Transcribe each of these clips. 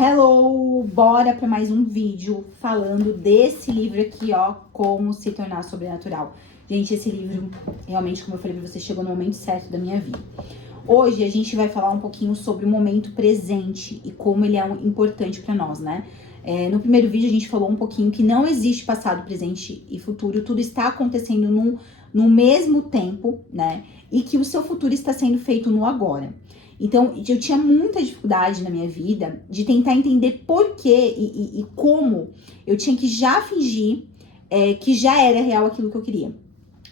Hello! Bora para mais um vídeo falando desse livro aqui, ó, Como se tornar sobrenatural. Gente, esse livro, realmente, como eu falei pra você, chegou no momento certo da minha vida. Hoje a gente vai falar um pouquinho sobre o momento presente e como ele é importante para nós, né? No primeiro vídeo a gente falou um pouquinho que não existe passado, presente e futuro, tudo está acontecendo no mesmo tempo, né? E que o seu futuro está sendo feito no agora. Então, eu tinha muita dificuldade na minha vida de tentar entender por quê e como eu tinha que já fingir que já era real aquilo que eu queria.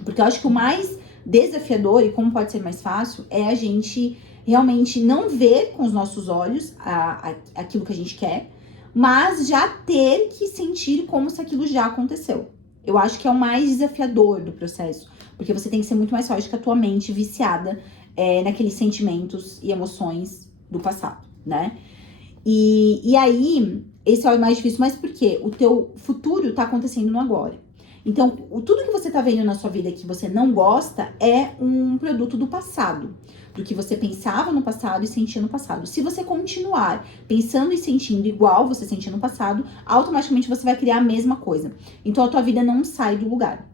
Porque eu acho que o mais desafiador e como pode ser mais fácil é a gente realmente não ver com os nossos olhos aquilo que a gente quer, mas já ter que sentir como se aquilo já aconteceu. Eu acho que é o mais desafiador do processo, porque você tem que ser muito mais forte que a tua mente viciada naqueles sentimentos e emoções do passado, né? E aí, esse é o mais difícil, mas por quê? O teu futuro tá acontecendo no agora. Então, tudo que você tá vendo na sua vida que você não gosta é um produto do passado, do que você pensava no passado e sentia no passado. Se você continuar pensando e sentindo igual você sentia no passado, automaticamente você vai criar a mesma coisa. Então, a tua vida não sai do lugar.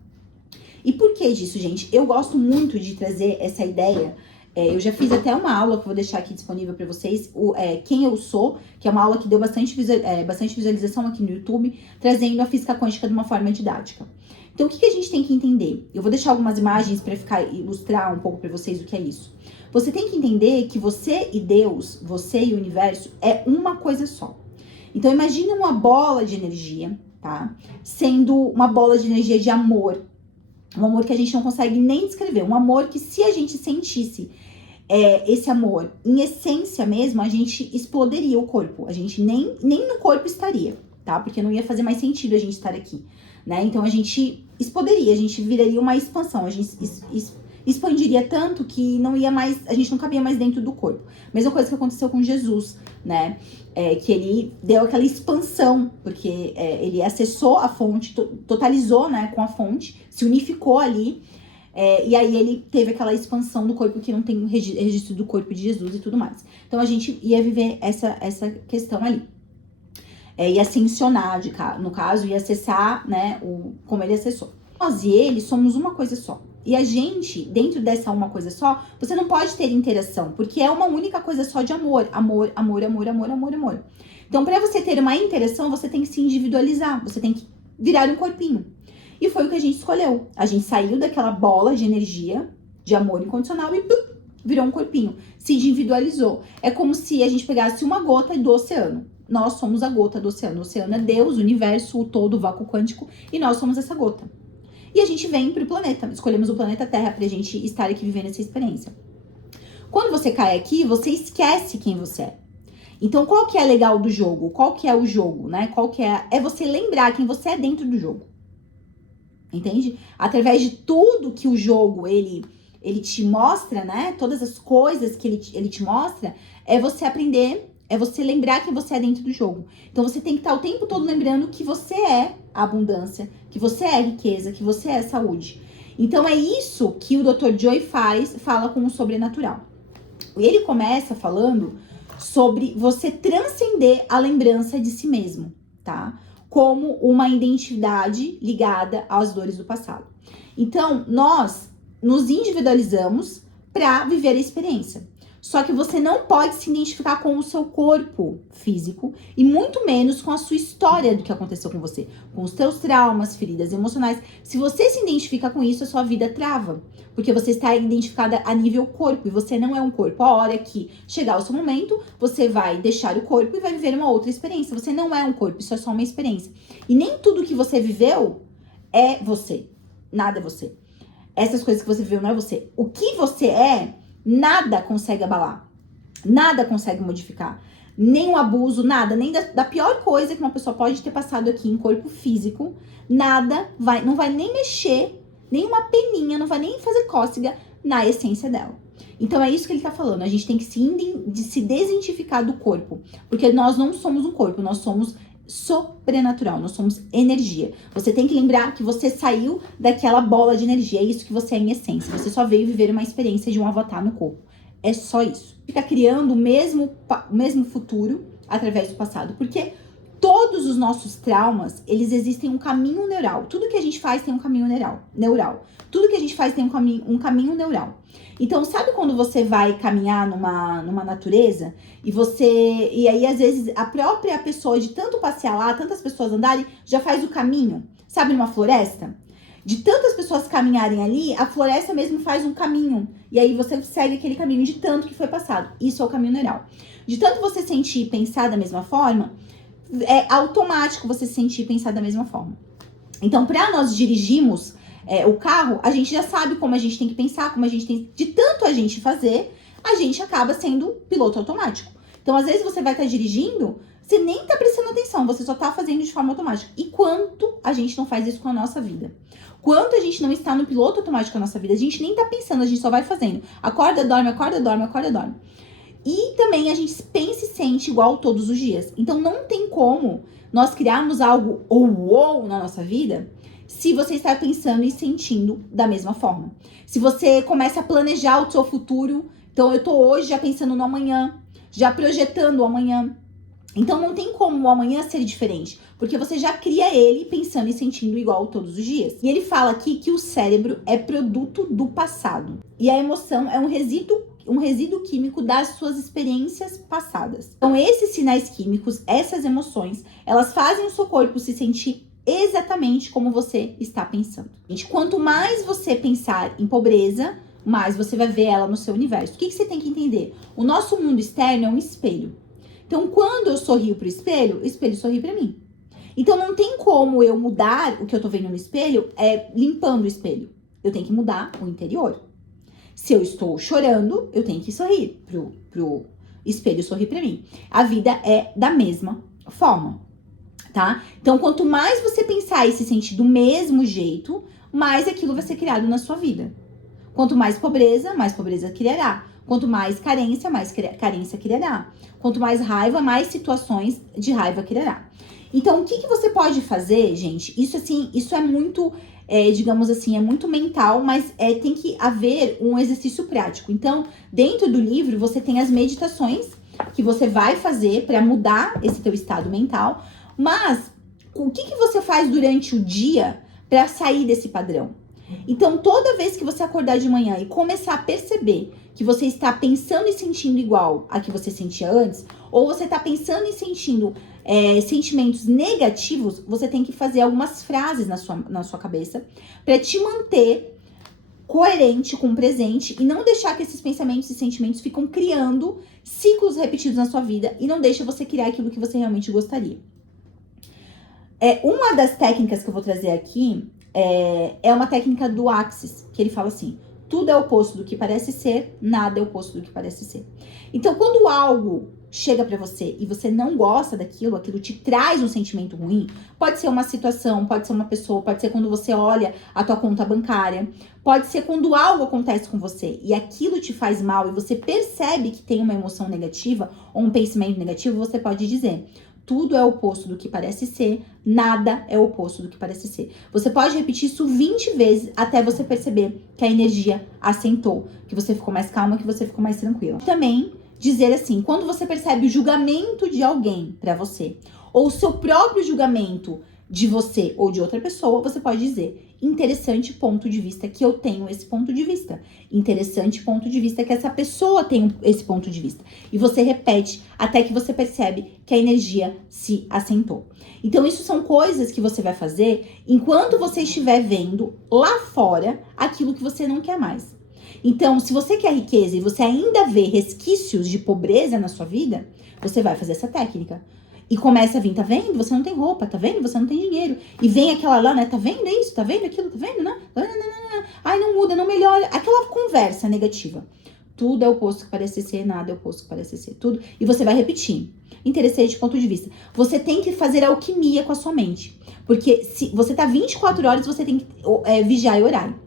E por que disso, gente? Eu gosto muito de trazer essa ideia. Eu já fiz até uma aula que eu vou deixar aqui disponível para vocês, Quem Eu Sou, que é uma aula que deu bastante visualização aqui no YouTube, trazendo a física quântica de uma forma didática. Então, o que a gente tem que entender? Eu vou deixar algumas imagens para ilustrar um pouco para vocês o que é isso. Você tem que entender que você e Deus, você e o universo, é uma coisa só. Então, imagine uma bola de energia, tá? Sendo uma bola de energia de amor. Um amor que a gente não consegue nem descrever. Um amor que, se a gente sentisse esse amor em essência mesmo, a gente exploderia o corpo. A gente nem no corpo estaria, tá? Porque não ia fazer mais sentido a gente estar aqui, né? Então, a gente exploderia, a gente viraria uma expansão. A gente expandiria tanto que não ia mais, a gente não cabia mais dentro do corpo. Mesma coisa que aconteceu com Jesus, né? Que ele deu aquela expansão, porque ele acessou a fonte, totalizou, né, com a fonte, se unificou ali, e aí ele teve aquela expansão do corpo que não tem registro do corpo de Jesus e tudo mais. Então a gente ia viver essa questão ali. Ia ascensionar, no caso, ia acessar, né, como ele acessou. Nós e ele somos uma coisa só. E a gente, dentro dessa uma coisa só, você não pode ter interação, porque é uma única coisa só de amor. Amor, amor, amor, amor, amor, amor. Então, para você ter uma interação, você tem que se individualizar, você tem que virar um corpinho. E foi o que a gente escolheu. A gente saiu daquela bola de energia, de amor incondicional e virou um corpinho. Se individualizou. É como se a gente pegasse uma gota do oceano. Nós somos a gota do oceano. O oceano é Deus, o universo, o todo, o vácuo quântico, e nós somos essa gota. E a gente vem pro planeta, escolhemos o planeta Terra pra gente estar aqui vivendo essa experiência. Quando você cai aqui, você esquece quem você é. Então, qual que é legal do jogo? Qual que é o jogo, né? Qual que é você lembrar quem você é dentro do jogo. Entende? Através de tudo que o jogo, ele te mostra, né? Todas as coisas que ele te mostra, é você aprender, é você lembrar quem você é dentro do jogo. Então, você tem que estar o tempo todo lembrando que você é a abundância, que você é a riqueza, que você é a saúde. Então, é isso que o Dr. Joy fala com o sobrenatural. Ele começa falando sobre você transcender a lembrança de si mesmo, tá? Como uma identidade ligada às dores do passado. Então, nós nos individualizamos para viver a experiência. Só que você não pode se identificar com o seu corpo físico e muito menos com a sua história do que aconteceu com você, com os teus traumas, feridas emocionais. Se você se identifica com isso, a sua vida trava, porque você está identificada a nível corpo e você não é um corpo. A hora que chegar o seu momento, você vai deixar o corpo e vai viver uma outra experiência. Você não é um corpo, isso é só uma experiência. E nem tudo que você viveu é você, nada é você. Essas coisas que você viveu não é você. O que você é, nada consegue abalar, nada consegue modificar, nem o abuso, nada, nem da pior coisa que uma pessoa pode ter passado aqui em corpo físico, nada não vai nem mexer, nem uma peninha, não vai nem fazer cócega na essência dela. Então é isso que ele tá falando, a gente tem que se desidentificar do corpo, porque nós não somos um corpo, nós somos sobrenatural, nós somos energia. Você tem que lembrar que você saiu daquela bola de energia, é isso que você é em essência. Você só veio viver uma experiência de um avatar no corpo. É só isso. Fica criando o mesmo futuro através do passado. Porque todos os nossos traumas, eles existem um caminho neural. Tudo que a gente faz tem um caminho neural. Tudo que a gente faz tem um caminho neural. Então, sabe quando você vai caminhar numa natureza e aí às vezes a própria pessoa, de tanto passear lá, tantas pessoas andarem, já faz o caminho, sabe, numa floresta? De tantas pessoas caminharem ali, a floresta mesmo faz um caminho. E aí você segue aquele caminho de tanto que foi passado. Isso é o caminho neural. De tanto você sentir e pensar da mesma forma, é automático você sentir e pensar da mesma forma. Então, para nós dirigirmos o carro, a gente já sabe como a gente tem que pensar, como a gente tem... De tanto a gente fazer, a gente acaba sendo piloto automático. Então, às vezes você vai estar dirigindo, você nem tá prestando atenção, você só tá fazendo de forma automática. E quanto a gente não faz isso com a nossa vida? Quanto a gente não está no piloto automático da nossa vida? A gente nem tá pensando, a gente só vai fazendo. Acorda, dorme, acorda, dorme, acorda, dorme. E também a gente pensa e sente igual todos os dias. Então não tem como nós criarmos algo ou na nossa vida se você está pensando e sentindo da mesma forma. Se você começa a planejar o seu futuro, então eu tô hoje já pensando no amanhã, já projetando o amanhã. Então não tem como o amanhã ser diferente, porque você já cria ele pensando e sentindo igual todos os dias. E ele fala aqui que o cérebro é produto do passado e a emoção é um resíduo químico das suas experiências passadas. Então esses sinais químicos, essas emoções, elas fazem o seu corpo se sentir exatamente como você está pensando. Gente, quanto mais você pensar em pobreza, mais você vai ver ela no seu universo. O que você tem que entender? O nosso mundo externo é um espelho. Então, quando eu sorrio pro espelho, o espelho sorri pra mim. Então, não tem como eu mudar o que eu tô vendo no espelho limpando o espelho. Eu tenho que mudar o interior. Se eu estou chorando, eu tenho que sorrir pro espelho sorrir pra mim. A vida é da mesma forma, tá? Então, quanto mais você pensar e se sentir do mesmo jeito, mais aquilo vai ser criado na sua vida. Quanto mais pobreza criará. Quanto mais carência criará. Quanto mais raiva, mais situações de raiva criará. Então, o que você pode fazer, gente? Isso é muito, digamos assim, é muito mental, mas tem que haver um exercício prático. Então, dentro do livro, você tem as meditações que você vai fazer para mudar esse teu estado mental. Mas, o que você faz durante o dia para sair desse padrão? Então, toda vez que você acordar de manhã e começar a perceber que você está pensando e sentindo igual a que você sentia antes, ou você está pensando e sentindo sentimentos negativos, você tem que fazer algumas frases na sua cabeça para te manter coerente com o presente e não deixar que esses pensamentos e sentimentos ficam criando ciclos repetidos na sua vida e não deixa você criar aquilo que você realmente gostaria. Uma das técnicas que eu vou trazer aqui é uma técnica do Axis, que ele fala assim: tudo é oposto do que parece ser, nada é oposto do que parece ser. Então, quando algo chega pra você e você não gosta daquilo, aquilo te traz um sentimento ruim, pode ser uma situação, pode ser uma pessoa, pode ser quando você olha a tua conta bancária, pode ser quando algo acontece com você e aquilo te faz mal e você percebe que tem uma emoção negativa ou um pensamento negativo, você pode dizer: tudo é oposto do que parece ser, nada é oposto do que parece ser. Você pode repetir isso 20 vezes até você perceber que a energia assentou, que você ficou mais calma, que você ficou mais tranquila. Também dizer assim, quando você percebe o julgamento de alguém pra você, ou o seu próprio julgamento de você ou de outra pessoa, você pode dizer: interessante ponto de vista que eu tenho esse ponto de vista. Interessante ponto de vista que essa pessoa tem esse ponto de vista. E você repete até que você percebe que a energia se assentou. Então, isso são coisas que você vai fazer enquanto você estiver vendo lá fora aquilo que você não quer mais. Então, se você quer riqueza e você ainda vê resquícios de pobreza na sua vida, você vai fazer essa técnica. E começa a vir: tá vendo? Você não tem roupa, tá vendo? Você não tem dinheiro. E vem aquela lá, né? Tá vendo isso? Tá vendo aquilo? Tá vendo, né? Ai, não muda, não melhora. Aquela conversa negativa. Tudo é oposto que parece ser, nada é oposto que parece ser. Tudo. E você vai repetir. Interessante ponto de vista. Você tem que fazer alquimia com a sua mente. Porque se você tá 24 horas, você tem que vigiar e orar.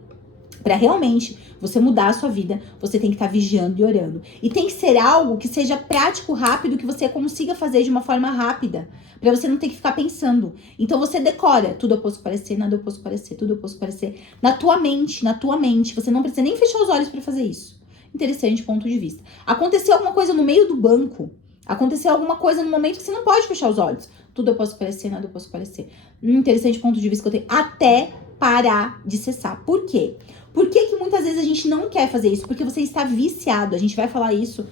Pra realmente você mudar a sua vida, você tem que estar vigiando e orando. E tem que ser algo que seja prático, rápido, que você consiga fazer de uma forma rápida. Pra você não ter que ficar pensando. Então você decora: tudo é oposto que parecer, nada é oposto que parecer, tudo é oposto que parecer. Na tua mente. Você não precisa nem fechar os olhos pra fazer isso. Interessante ponto de vista. Aconteceu alguma coisa no meio do banco. Aconteceu alguma coisa no momento que você não pode fechar os olhos. Tudo eu posso parecer, nada eu posso parecer. Interessante ponto de vista que eu tenho. Até parar de cessar. Por quê? Por que que muitas vezes a gente não quer fazer isso? Porque você está viciado. A gente vai falar isso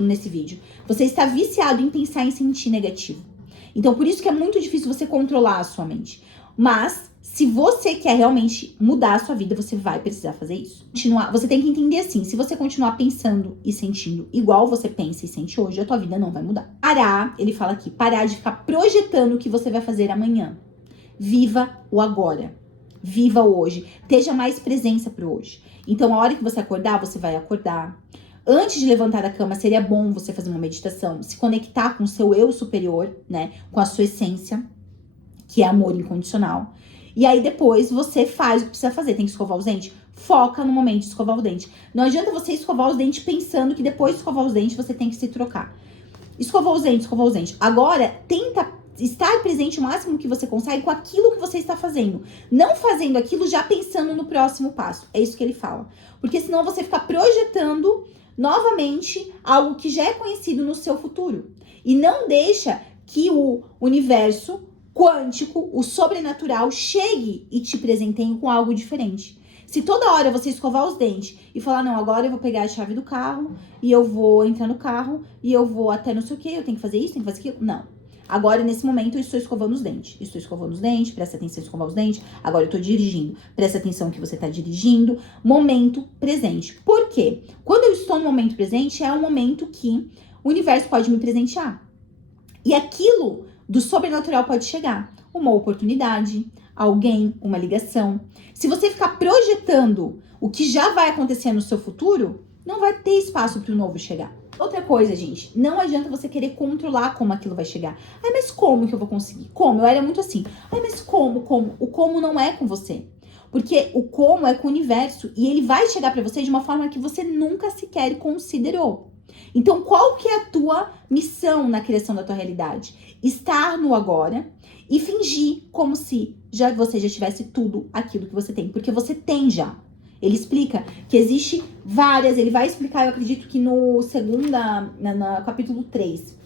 nesse vídeo. Você está viciado em pensar em sentir negativo. Então, por isso que é muito difícil você controlar a sua mente. Mas, se você quer realmente mudar a sua vida, você vai precisar fazer isso. Você tem que entender assim, se você continuar pensando e sentindo igual você pensa e sente hoje, a tua vida não vai mudar. Parar, ele fala aqui, parar de ficar projetando o que você vai fazer amanhã. Viva o agora. Viva o hoje. Esteja mais presença pro hoje. Então, a hora que você acordar, você vai acordar. Antes de levantar da cama, seria bom você fazer uma meditação, se conectar com o seu eu superior, né? Com a sua essência, que é amor incondicional. E aí depois você faz o que precisa fazer. Tem que escovar os dentes? Foca no momento de escovar o dente. Não adianta você escovar os dentes pensando que depois de escovar os dentes você tem que se trocar. Escovou os dentes, escovou os dentes. Agora, tenta estar presente o máximo que você consegue com aquilo que você está fazendo. Não fazendo aquilo já pensando no próximo passo. É isso que ele fala. Porque senão você fica projetando novamente algo que já é conhecido no seu futuro. E não deixa que o universo quântico, o sobrenatural, chegue e te presenteie com algo diferente. Se toda hora você escovar os dentes e falar, não, agora eu vou pegar a chave do carro e eu vou entrar no carro e eu vou até não sei o que, eu tenho que fazer isso, tenho que fazer aquilo. Não. Agora, nesse momento, eu estou escovando os dentes. Estou escovando os dentes, presta atenção em escovar os dentes. Agora eu estou dirigindo. Presta atenção que você está dirigindo. Momento presente. Por quê? Quando eu estou no momento presente, é um momento que o universo pode me presentear. E aquilo do sobrenatural pode chegar. Uma oportunidade, alguém, uma ligação. Se você ficar projetando o que já vai acontecer no seu futuro, não vai ter espaço para o novo chegar. Outra coisa, gente, não adianta você querer controlar como aquilo vai chegar. Ai, mas como que eu vou conseguir? Como? Eu era muito assim. Ai, mas como? O como não é com você. Porque o como é com o universo e ele vai chegar para você de uma forma que você nunca sequer considerou. Então, qual que é a tua missão na criação da tua realidade? Estar no agora e fingir como se você já tivesse tudo aquilo que você tem. Porque você tem já. Ele explica que existe várias, ele vai explicar, eu acredito que no capítulo 3,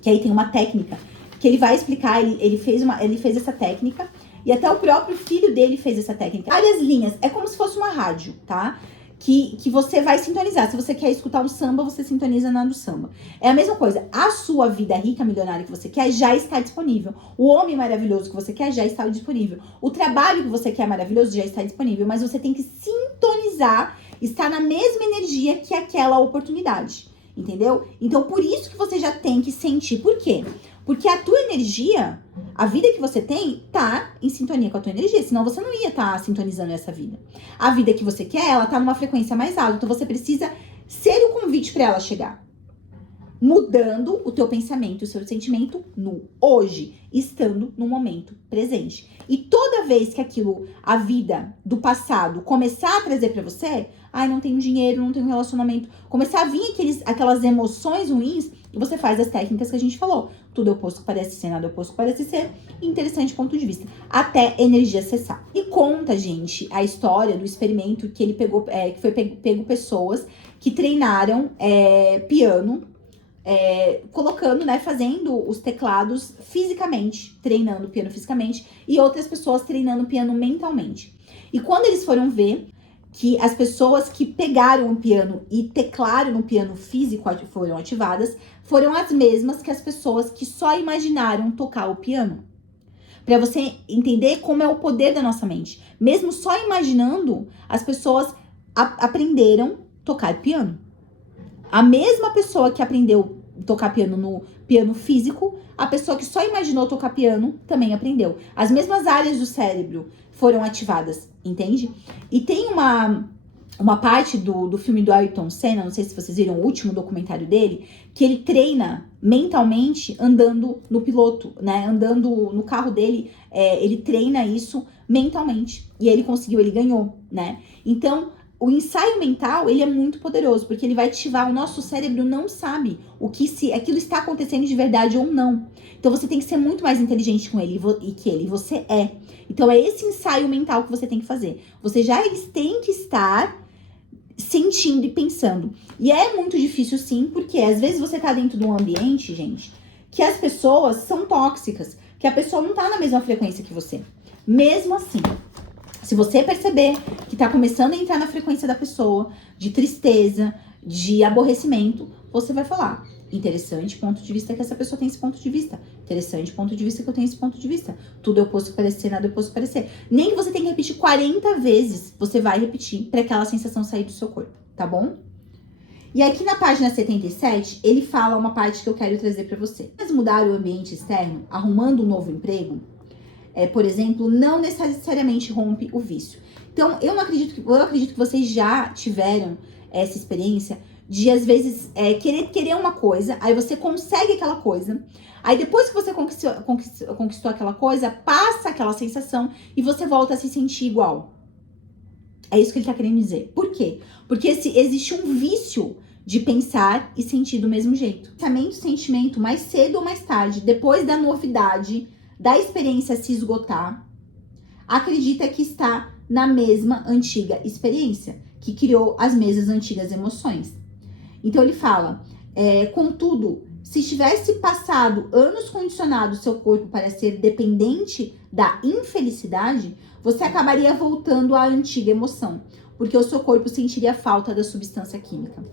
que aí tem uma técnica, que ele vai explicar, ele fez essa técnica, e até o próprio filho dele fez essa técnica. Várias linhas, é como se fosse uma rádio, tá? Que você vai sintonizar. Se você quer escutar um samba, você sintoniza na do samba. É a mesma coisa. A sua vida rica, milionária que você quer, já está disponível. O homem maravilhoso que você quer, já está disponível. O trabalho que você quer maravilhoso, já está disponível. Mas você tem que sintonizar, estar na mesma energia que aquela oportunidade. Entendeu? Então, por isso que você já tem que sentir. Por quê? Porque a tua energia, a vida que você tem, tá em sintonia com a tua energia. Senão você não ia estar sintonizando essa vida. A vida que você quer, ela tá numa frequência mais alta. Então você precisa ser o convite para ela chegar. Mudando o teu pensamento, o seu sentimento no hoje. Estando no momento presente. E toda vez que a vida do passado começar a trazer para você, ai, não tenho dinheiro, não tenho relacionamento, começar a vir aquelas emoções ruins, você faz as técnicas que a gente falou. Tudo é oposto que parece ser, nada é oposto que parece ser. Interessante ponto de vista. Até energia cessar. E conta, gente, a história do experimento que ele pegou, que foi pego pessoas que treinaram piano, colocando, né, fazendo os teclados fisicamente, treinando o piano fisicamente, e outras pessoas treinando o piano mentalmente. E quando eles foram ver que as pessoas que pegaram o piano e teclaram no piano físico foram ativadas, foram as mesmas que as pessoas que só imaginaram tocar o piano. Para você entender como é o poder da nossa mente. Mesmo só imaginando, as pessoas aprenderam a tocar piano. A mesma pessoa que aprendeu a tocar piano no piano físico, a pessoa que só imaginou tocar piano também aprendeu. As mesmas áreas do cérebro foram ativadas, entende? E tem uma parte do filme do Ayrton Senna, não sei se vocês viram o último documentário dele, que ele treina mentalmente andando no piloto, né? Andando no carro dele, ele treina isso mentalmente. E ele conseguiu, ele ganhou, né? Então, o ensaio mental, ele é muito poderoso, porque ele vai ativar, o nosso cérebro não sabe se aquilo está acontecendo de verdade ou não. Então, você tem que ser muito mais inteligente com ele e que ele, você é. Então, é esse ensaio mental que você tem que fazer. Você já tem que estar sentindo e pensando. E é muito difícil sim, porque às vezes você tá dentro de um ambiente, gente, que as pessoas são tóxicas, que a pessoa não tá na mesma frequência que você. Mesmo assim, se você perceber que tá começando a entrar na frequência da pessoa, de tristeza, de aborrecimento, você vai falar: interessante ponto de vista que essa pessoa tem esse ponto de vista. Interessante ponto de vista que eu tenho esse ponto de vista. Tudo é oposto que parecer, nada é oposto que parecer. Nem que você tenha que repetir 40 vezes, você vai repetir para aquela sensação sair do seu corpo, tá bom? E aqui na página 77, ele fala uma parte que eu quero trazer para você. Mas mudar o ambiente externo, arrumando um novo emprego, por exemplo, não necessariamente rompe o vício. Então, eu acredito que vocês já tiveram essa experiência de, às vezes, querer uma coisa, aí você consegue aquela coisa, aí depois que você conquistou aquela coisa, passa aquela sensação e você volta a se sentir igual. É isso que ele tá querendo dizer. Por quê? Porque existe um vício de pensar e sentir do mesmo jeito. Pensamento, sentimento, mais cedo ou mais tarde, depois da novidade, da experiência se esgotar, acredita que está na mesma antiga experiência, que criou as mesmas antigas emoções. Então ele fala, contudo, se tivesse passado anos condicionado seu corpo para ser dependente da infelicidade, você acabaria voltando à antiga emoção, porque o seu corpo sentiria falta da substância química.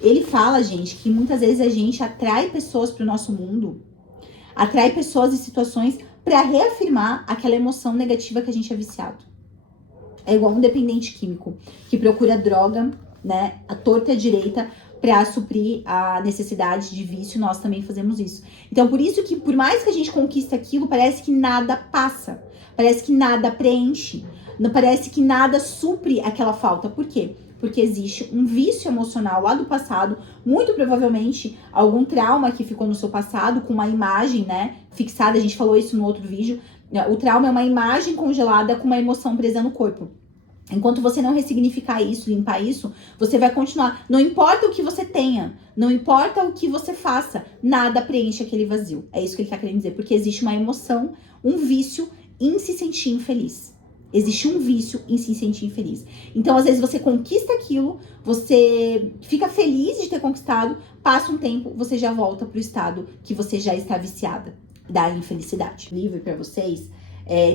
Ele fala, gente, que muitas vezes a gente atrai pessoas para o nosso mundo, atrai pessoas e situações para reafirmar aquela emoção negativa que a gente é viciado. É igual um dependente químico que procura droga, né, a torta e a direita, para suprir a necessidade de vício. Nós também fazemos isso. Então, por isso que, por mais que a gente conquiste aquilo, parece que nada passa, parece que nada preenche, não parece que nada supre aquela falta. Por quê? Porque existe um vício emocional lá do passado, muito provavelmente algum trauma que ficou no seu passado, com uma imagem, né, fixada. A gente falou isso no outro vídeo. O trauma é uma imagem congelada com uma emoção presa no corpo. Enquanto você não ressignificar isso, limpar isso, você vai continuar. Não importa o que você tenha, não importa o que você faça, nada preenche aquele vazio. É isso que ele tá querendo dizer, porque existe uma emoção, um vício em se sentir infeliz. Existe um vício em se sentir infeliz. Então, às vezes, você conquista aquilo, você fica feliz de ter conquistado, passa um tempo, você já volta pro estado que você já está viciada da infelicidade. Livro para vocês,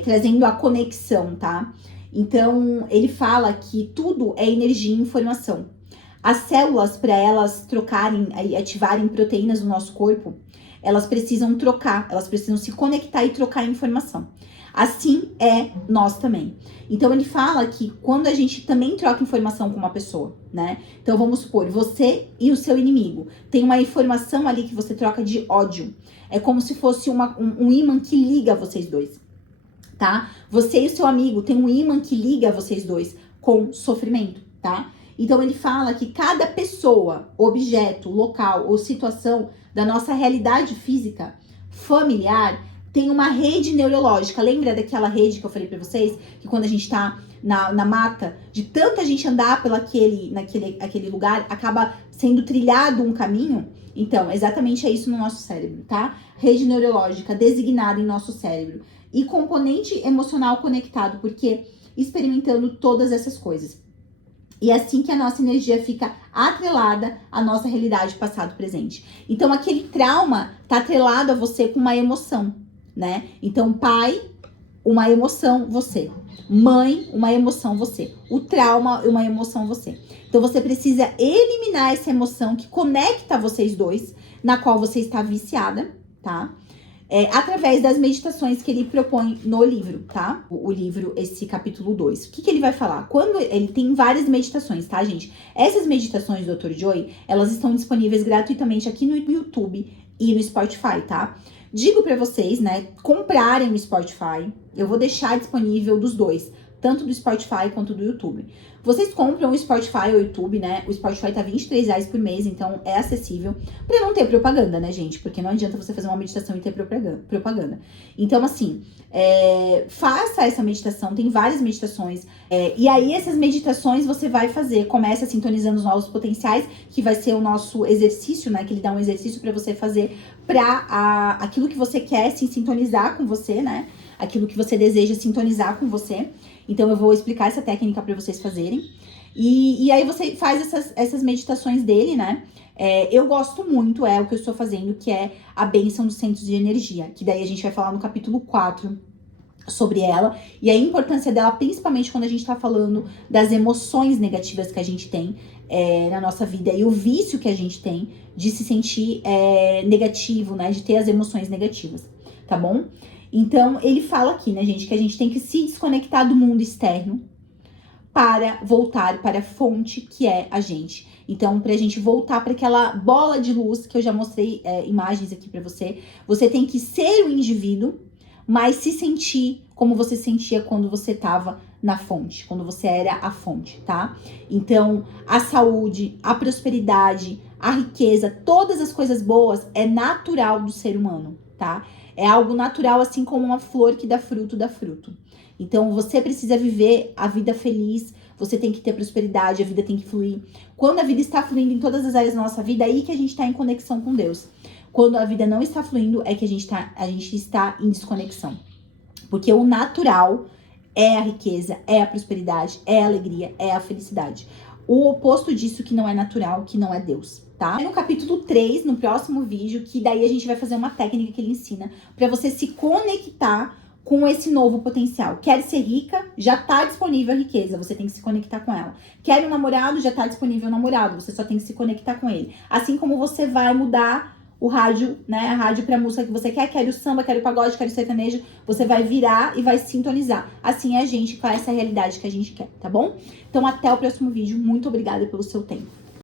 trazendo a conexão, tá? Então, ele fala que tudo é energia e informação. As células, para elas trocarem e ativarem proteínas no nosso corpo, elas precisam trocar, elas precisam se conectar e trocar informação. Assim é nós também. Então, ele fala que quando a gente também troca informação com uma pessoa, né? Então, vamos supor, você e o seu inimigo. Tem uma informação ali que você troca de ódio. É como se fosse um ímã que liga vocês dois, tá? Você e o seu amigo tem um ímã que liga vocês dois com sofrimento, tá? Então, ele fala que cada pessoa, objeto, local ou situação da nossa realidade física, familiar, tem uma rede neurológica. Lembra daquela rede que eu falei pra vocês? Que quando a gente tá na mata, de tanta gente andar naquele lugar, acaba sendo trilhado um caminho? Então, exatamente é isso no nosso cérebro, tá? Rede neurológica designada em nosso cérebro. E componente emocional conectado, porque experimentando todas essas coisas. E é assim que a nossa energia fica atrelada à nossa realidade passado e presente. Então, aquele trauma tá atrelado a você com uma emoção, né? Então, pai, uma emoção, você. Mãe, uma emoção, você. O trauma, uma emoção, você. Então, você precisa eliminar essa emoção que conecta vocês dois, na qual você está viciada, tá? Através das meditações que ele propõe no livro, tá? O livro, esse capítulo 2. O que ele vai falar? Quando ele tem várias meditações, tá, gente? Essas meditações do Dr. Joy, elas estão disponíveis gratuitamente aqui no YouTube e no Spotify, tá? Digo pra vocês, né, comprarem o Spotify. Eu vou deixar disponível dos dois, tanto do Spotify quanto do YouTube. Vocês compram o Spotify ou o YouTube, né? O Spotify tá R$23 por mês, então é acessível. Pra não ter propaganda, né, gente? Porque não adianta você fazer uma meditação e ter propaganda. Então, assim, faça essa meditação, tem várias meditações. E aí, essas meditações você vai fazer, começa sintonizando os novos potenciais, que vai ser o nosso exercício, né? Que ele dá um exercício pra você fazer pra aquilo que você quer se sintonizar com você, né? Aquilo que você deseja sintonizar com você. Então, eu vou explicar essa técnica para vocês fazerem. E aí você faz essas meditações dele, né? Eu gosto muito, é o que eu estou fazendo, que é a bênção dos centros de energia. Que daí a gente vai falar no capítulo 4 sobre ela. E a importância dela, principalmente quando a gente tá falando das emoções negativas que a gente tem na nossa vida. E o vício que a gente tem de se sentir negativo, né? De ter as emoções negativas, tá bom? Então, ele fala aqui, né, gente, que a gente tem que se desconectar do mundo externo para voltar para a fonte que é a gente. Então, pra gente voltar para aquela bola de luz que eu já mostrei imagens aqui pra você, você tem que ser o indivíduo, mas se sentir como você sentia quando você tava na fonte, quando você era a fonte, tá? Então, a saúde, a prosperidade, a riqueza, todas as coisas boas é natural do ser humano, tá? É algo natural, assim como uma flor que dá fruto, dá fruto. Então, você precisa viver a vida feliz, você tem que ter prosperidade, a vida tem que fluir. Quando a vida está fluindo em todas as áreas da nossa vida, é aí que a gente está em conexão com Deus. Quando a vida não está fluindo, é que a gente está em desconexão. Porque o natural é a riqueza, é a prosperidade, é a alegria, é a felicidade. O oposto disso que não é natural, que não é Deus, tá? No capítulo 3, no próximo vídeo, que daí a gente vai fazer uma técnica que ele ensina para você se conectar com esse novo potencial. Quer ser rica? Já tá disponível a riqueza, você tem que se conectar com ela. Quer um namorado? Já tá disponível o namorado, você só tem que se conectar com ele. Assim como você vai mudar o rádio, né, a rádio pra música que você quer o samba, quer o pagode, quer o sertanejo, você vai virar e vai sintonizar. Assim é a gente com essa realidade que a gente quer, tá bom? Então até o próximo vídeo, muito obrigada pelo seu tempo.